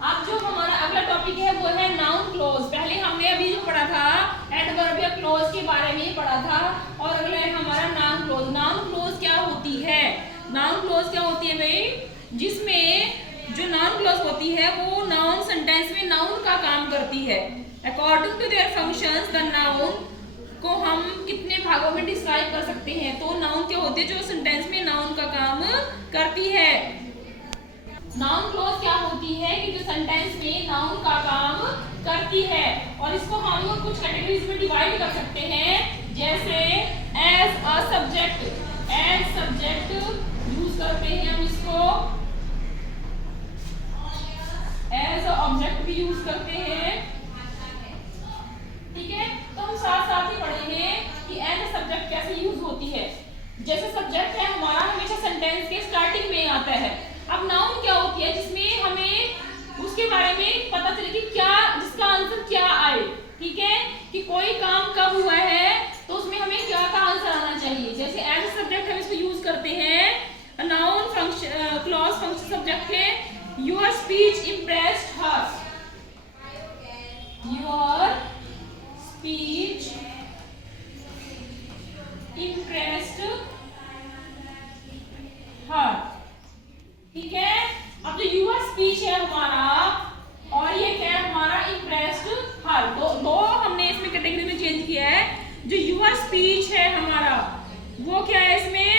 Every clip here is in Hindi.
अब जो हमारा अगला टॉपिक है वो है नाउन क्लोज। पहले हमने अभी जो पढ़ा था एडवर्बियल क्लोज के बारे में पढ़ा था, और अगला है हमारा नाउन क्लोज। नाउन क्लोज क्या होती है? नाउन क्लोज क्या होती है भाई? जिसमें जो नाउन क्लोज होती है वो नाउन सेंटेंस में नाउन का काम करती है। According to their functions the noun को हम कितने भागों में डिस्क्राइब कर सकते हैं? तो नाउन क्या होती है? जो सेंटेंस में नाउन का काम करती है। नाउन क्लोज क्या होती है? कि जो सेंटेंस में नाउन का काम करती है, और इसको हम कुछ कैटेगरीज में डिवाइड कर सकते हैं, जैसे as a subject. As subject use करते हैं हम इसको, एज अ ऑब्जेक्ट भी यूज करते हैं। ठीक है, तो हम साथ साथ ही पढ़ेंगे कि एज अ सब्जेक्ट कैसे यूज होती है। जैसे सब्जेक्ट है हमारा हमेशा सेंटेंस के स्टार्टिंग में आता है। अब नाउन क्या होती है? जिसमें हमें उसके बारे में पता चले कि क्या, जिसका आंसर क्या आए। ठीक है, कि कोई काम कब हुआ है तो उसमें हमें क्या का आंसर आना चाहिए। जैसे एज अ सब्जेक्ट हम इसको यूज करते हैं। Noun function clause function subject है your speech impressed her. Your speech impressed her. ठीक है, अब जो यूर स्पीच है हमारा, और ये क्या है हमारा इम्प्रेस्ड हर, दो हमने इसमें कैटेगरी में चेंज किया है। जो यूर स्पीच है हमारा वो क्या है? इसमें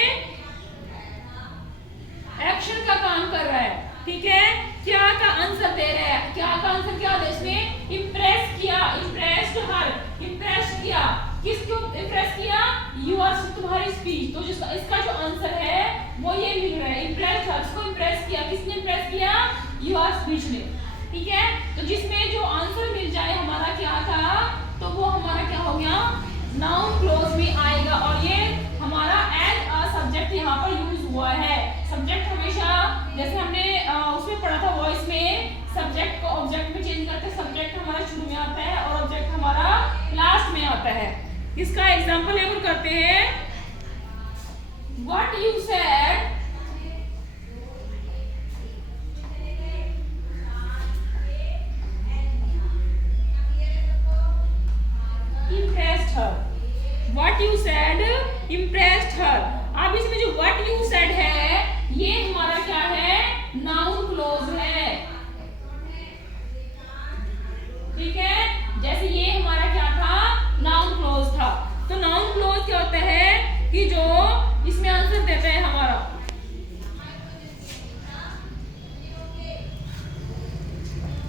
एक्शन का काम कर रहा है। ठीक है, क्या का आंसर दे रहा है? क्या का आंसर क्या है? इसमें इम्प्रेस किया, इम्प्रेस्ड हर, इम्प्रेस किया। किसको इम्प्रेस किया? यूर, तुम्हारी स्पीच। तो जिसका इसका जो आंसर है वो ये मिल रहा है, इम्प्रेस हर। इसको इम्प्रेस किया, किसने इम्प्रेस किया? यूर स्पीच ने। ठीक है, तो जिसमें जो आंसर मिल जाए हमारा क्या था, तो वो हमारा क्या हो गया? नाउन क्लोज में आएगा, और ये हमारा एज अ सब्जेक्ट यहाँ पर यूज हुआ है। सब्जेक्ट हमेशा, जैसे हमने उसमें पढ़ा था वॉइस में, सब्जेक्ट को ऑब्जेक्ट में चेंज करते हैं। सब्जेक्ट हमारा शुरू में आता है और ऑब्जेक्ट हमारा लास्ट में आता है। इसका एग्जांपल लेकर करते हैं। What you said impressed her। What you said impressed her। अब इसमें जो what you said है ये हमारा क्या है? नाउन क्लोज है। ठीक है, जैसे ये हमारा क्या था? नाउन क्लोज था। तो नाउन क्लोज क्या होता है? कि जो इसमें आंसर देता है हमारा।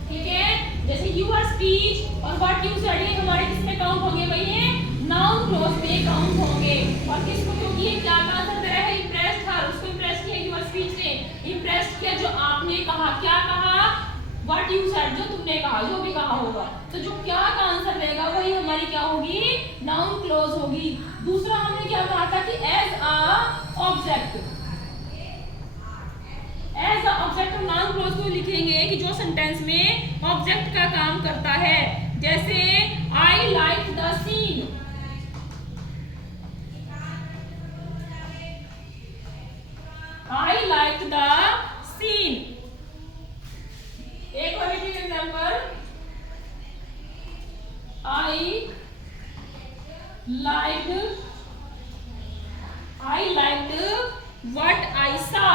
ठीक है, जैसे यूर स्पीच और व्हाट यू सेड ये हमारे किसमें काउंट होंगे भाई? ये नाउन क्लोज में काउंट होंगे। और किसको, क्योंकि ये क्या का आंसर दे रहा है? इम्प्रेस्ड था, उसको इम्प्रेस किया यूर स्पीच ने। इम्प्रेस्ड किया जो आपने कहा। क्या कहा? व्हाट यू सेड, जो तुमने कहा, जो भी कहा होगा। तो जो क्या का आंसर देगा वही हमारी क्या होगी? नाउन क्लोज होगी। दूसरा हमने क्या कहा था कि as a object. As a object हम नाउन क्लोज को लिखेंगे कि जो सेंटेंस में ऑब्जेक्ट का काम करता है। जैसे I like the scene. I like the scene. एक और example, I liked what I saw.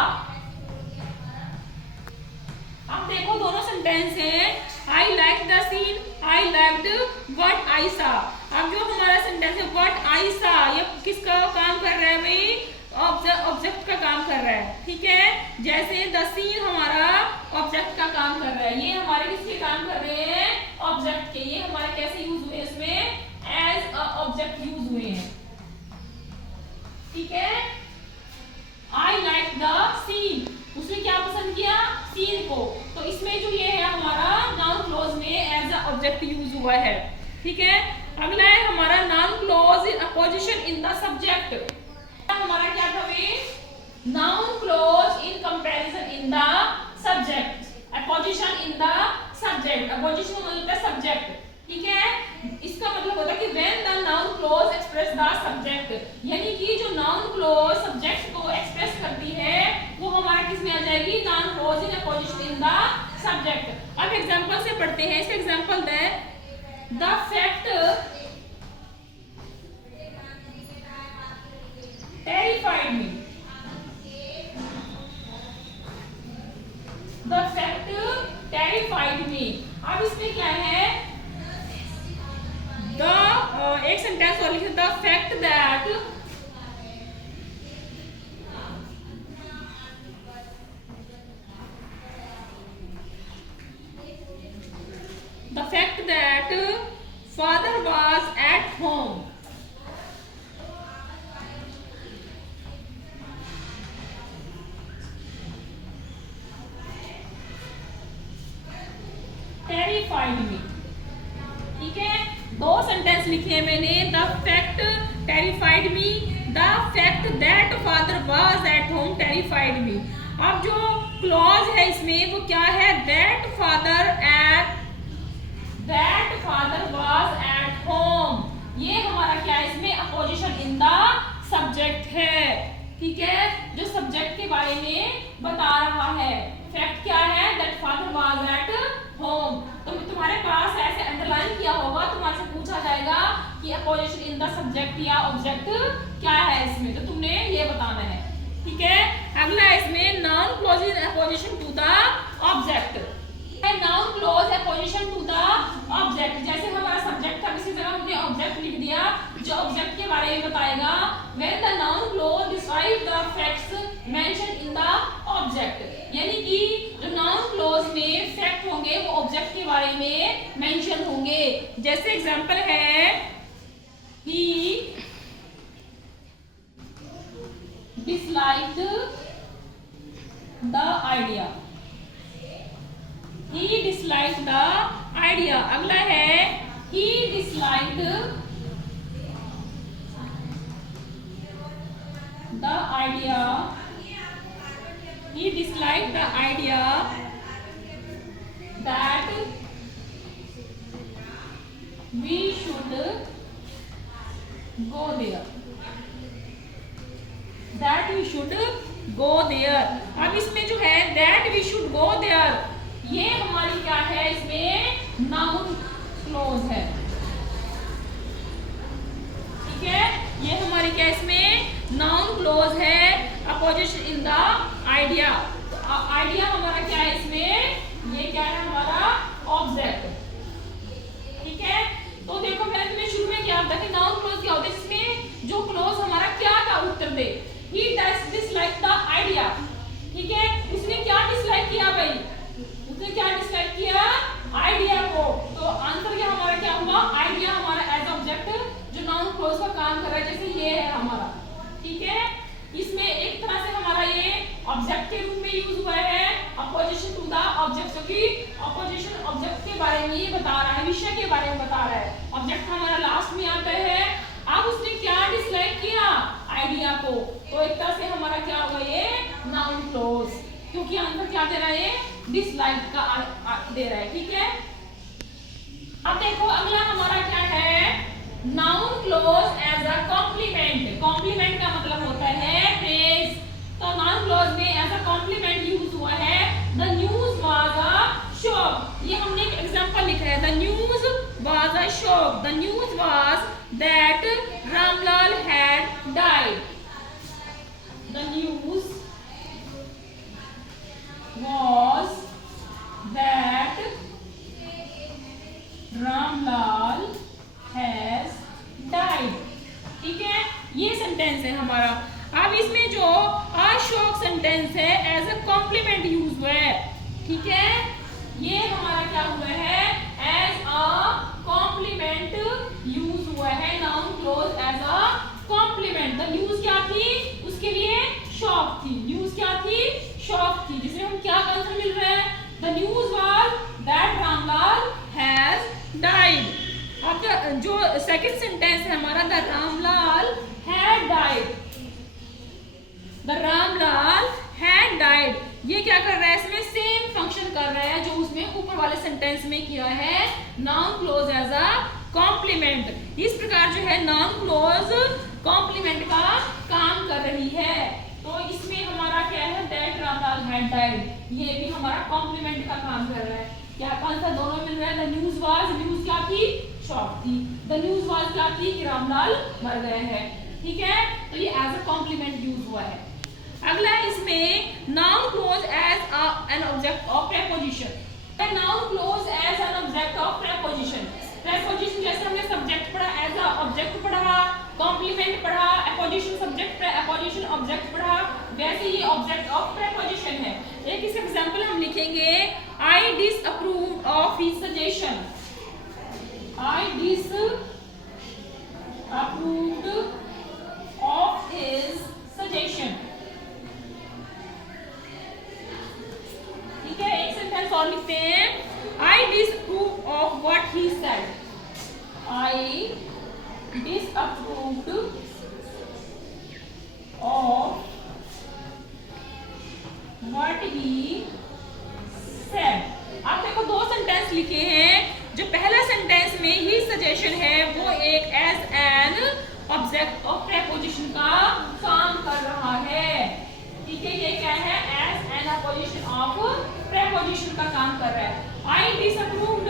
अब देखो दोनों सेंटेंस हैं, I like the scene, I liked what I saw. अब जो हमारा सेंटेंस है व्हाट आई सा, ये किसका काम कर रहा है भाई? ऑब्जेक्ट का काम कर रहा है। ठीक है, जैसे द सीन हमारा ऑब्जेक्ट का काम कर रहा है। ये हमारे किसके काम कर रहे हैं? ऑब्जेक्ट के। ये हमारे कैसे यूज हुए? इसमें एज अ ऑब्जेक्ट यूज हुए हैं। ठीक है, आई लाइक द सीन, उसने क्या पसंद किया? सीन को। तो इसमें जो ये है हमारा नाउन क्लोज में एज अ ऑब्जेक्ट यूज हुआ है। ठीक है, अगला है हमारा noun clause in apposition in the subject. हमारा क्या था भाई? Noun clause in comparison in the subject. Opposition in the subject. Opposition मतलब सब्जेक्ट। ठीक है, इसका मतलब होता है कि when the noun close express the subject, यानी कि जो नाउन क्लोज सब्जेक्ट को एक्सप्रेस करती है वो हमारा किस में आ जाएगी? Noun clause in apposition in the subject. अब एग्जांपल से पढ़ते हैं। इसका एग्जांपल है the fact terrified me. The fact terrified me. अब इसमें क्या है, एक सेंटेंस और लिखे, the fact that father was at home terrified me। ठीक है, दो सेंटेंस लिखे हैं मैंने, the fact terrified me, the fact that father was at home terrified me. अब जो क्लॉज है इसमें वो क्या है, that father was at home. ये हमारा क्या है, इसमें अपोजिशन इन द सब्जेक्ट है। ठीक है, जो सब्जेक्ट के बारे में बता रहा है। फैक्ट क्या है, that father was at home. तो तुम्हारे पास ऐसे अंडरलाइन किया होगा, तुम्हारे से पूछा जाएगा कि अपोजिशन इन द सब्जेक्ट या ऑब्जेक्ट क्या है इसमें, तो तुमने ये बताना है। ठीक है, अगला इसमें noun clause in apposition to the object. Noun clause apposition to the object. जैसे हमारा सब्जेक्ट था, किसी जगह हमने ऑब्जेक्ट लिख दिया जो ऑब्जेक्ट के बारे में बताएगा। When the noun clause describe the facts mentioned in the object. यानी कि जो नाउन क्लॉज में फैक्ट होंगे वो ऑब्जेक्ट के बारे में मेंशन होंगे। जैसे एग्जांपल है, ही disliked the idea। He disliked the idea। अगला है, he disliked the idea। He disliked the idea that we should go there। That we should go there। अब इसमें जो है that we should go there, ये हमारी क्या है, इसमें नाउन क्लॉज है। ठीक है, ये हमारी क्या, इसमें नाउन क्लॉज है अपोजिशन इन द आइडिया। तो आइडिया हमारा क्या है इसमें, ये क्या है हमारा ऑब्जेक्ट। ठीक है, तो देखो मैंने तुम्हें शुरू में क्या बताया कि नाउन क्लॉज क्या होता है, जिसमें जो क्लॉज हमारा क्या था उत्तर दे। He disliked the idea। ठीक है, उसने क्या डिसलाइक किया भाई, उसने क्या डिसलाइक किया, आइडिया को। तो आंसर क्या हमारा क्या हुआ, आइडिया हमारा एज ऑब्जेक्ट जो नाउन क्लॉज का काम कर रहा है, जैसे ये है हमारा। ठीक है, इसमें एक तरह से हमारा ये ऑब्जेक्ट के रूप में यूज हुआ है अपोजिशन टू द ऑब्जेक्ट, क्योंकि अपोजिशन ऑब्जेक्ट के बारे में ये बता रहा है, विषय के बारे में बता रहा है। ऑब्जेक्ट हमारा लास्ट में आता है। अब उसने क्या डिसलाइक किया, आइडिया को। तो एक तरह से हमारा क्या होगा, ये नाउन क्लॉज, क्योंकि आंसर क्या दे रहा है, डिसलाइक का दे रहा है। ठीक है, अब देखो अगला हमारा क्या है, noun clause as a complement. Complement का मतलब होता है प्रेज। तो नाउन क्लॉज में एज अ कॉम्प्लीमेंट यूज हुआ है, the news was a shock. ये हमने एक एग्जांपल लिखा है, the news was a shock. The news was that Ramlal had died। The news was that Ramlal has died। ठीक है, ये सेंटेंस है हमारा। अब इसमें जो अशोक सेंटेंस है एज अ कॉम्प्लीमेंट यूज हुआ है। ठीक है, ये हमारा क्या हुआ है, एज अ कॉम्प्लीमेंट यूज हुआ है, noun clause as a complement. The news क्या थी, उसके लिए शॉक थी। न्यूज क्या थी, शॉक थी, जिसमें हम क्या आंसर मिल रहा है, the news was that Ramlal has died. अब जो सेकंड सेंटेंस है हमारा, the Ramlal had died. The Ramlal had died, ये क्या कर रहा है, इसमें सेम फंक्शन कर रहा है जो उसमें ऊपर वाले सेंटेंस में किया है, noun clause as a complement. इस प्रकार जो है नाउन क्लॉज कॉम्प्लीमेंट का काम कर रही है। तो इसमें हमारा क्या है, दैट रामलाल हैड डाइड, ये भी हमारा कॉम्प्लीमेंट का काम कर रहा है। क्या आंसर दोनों मिल रहा है। द न्यूज वाज, न्यूज क्या थी, शॉक थी। द न्यूज वाज क्या थी कि रामलाल मर गए हैं। ठीक है, तो ये एज अ कॉम्प्लीमेंट यूज हुआ है। अगला इसमें noun clause as an object of preposition. Noun clause as an object of preposition. Preposition जैसे हमने सब्जेक्ट पढ़ा, एज अ ऑब्जेक्ट पढ़ा, कॉम्प्लीमेंट पढ़ा, एपोजिशन सब्जेक्ट, एपोजिशन ऑब्जेक्ट पढ़ा, वैसे ये ऑब्जेक्ट ऑफ प्रेपोजिशन है। एक इस एग्जांपल हम लिखेंगे, I disapproved of his suggestion. I disapproved of his suggestion. ठीक है, एक सेंटेंस और लिखते हैं, I disapprove of what he said. I disapproved of what he said। आप देखो दो सेंटेंस लिखे हैं। जो पहला सेंटेंस में ही सजेशन है वो एक as an object of preposition का काम कर रहा है। ठीक है, ये क्या है, as an opposition of preposition का काम कर रहा है। आई डिसअप्रूव्ड,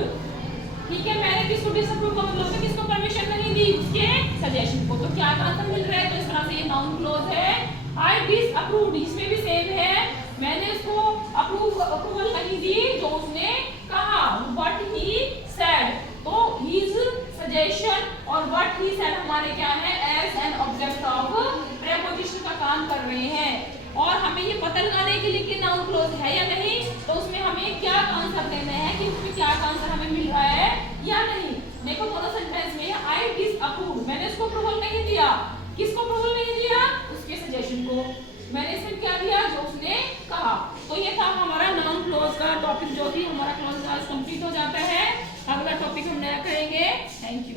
ठीक है, मैंने किसको डिसअप्रूव का मतलब है किसको परमिशन नहीं दी, उसके सजेशन को। तो क्या आंसर मिल रहा है, तो इस तरह से ये नाउन क्लोज है। आई डिसअप्रूव्ड, इसमें भी सेम है, मैंने उसको अप्रूवल नहीं दी जो उसने कहा, व्हाट ही सेड। तो हिज सजेशन और व्हाट ही सेड हमारे क्या है, as an object of preposition का काम कर रहे हैं। और हमें ये पता लगाने के लिए कि नाउन क्लोज है या नहीं, तो उसमें हमें क्या आंसर देना है कि उसमें क्या आंसर हमें मिल रहा है या नहीं। देखो दोनों सेंटेंस में आई डिसअप्रूव, मैंने उसको अप्रूवल नहीं दिया, किसको अप्रूवल नहीं दिया, उसके सजेशन को। मैंने इसमें क्या दिया, जो उसने कहा। तो ये था हमारा नाउन क्लोज का टॉपिक, जो कि हमारा क्लोज कंप्लीट हो जाता है। अगला टॉपिक हम नया करेंगे। Thank you.